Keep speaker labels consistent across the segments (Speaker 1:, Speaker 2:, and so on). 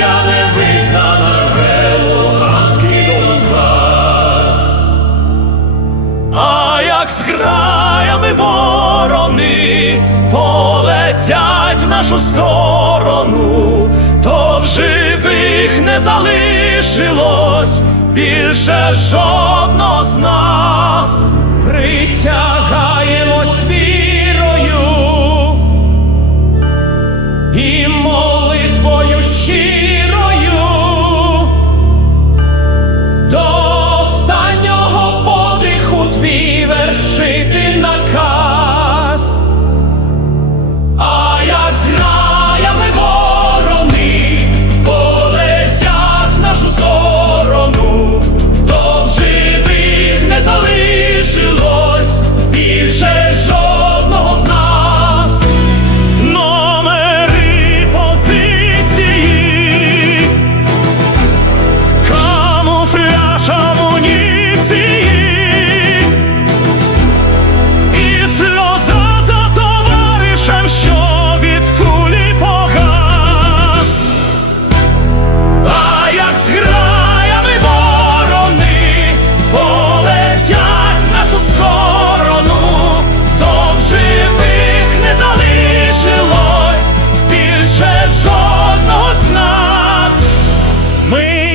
Speaker 1: нація не визнана, рве Луганський Донбас. А як з граями ворони полетять нашу сторону, то в живих не залишилось більше жодного з нас. Присягаємось naszą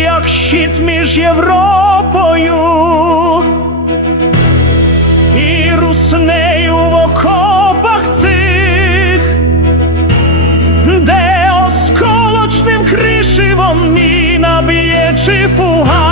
Speaker 1: як щит між Європою і руснею в окопах цих, де осколочним кришивом міна б'є чи фугас.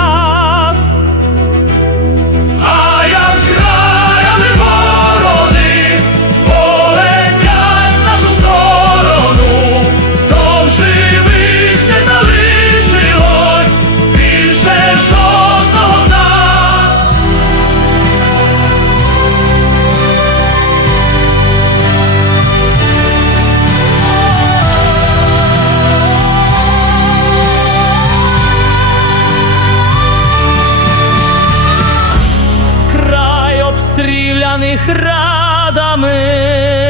Speaker 1: весняних радами.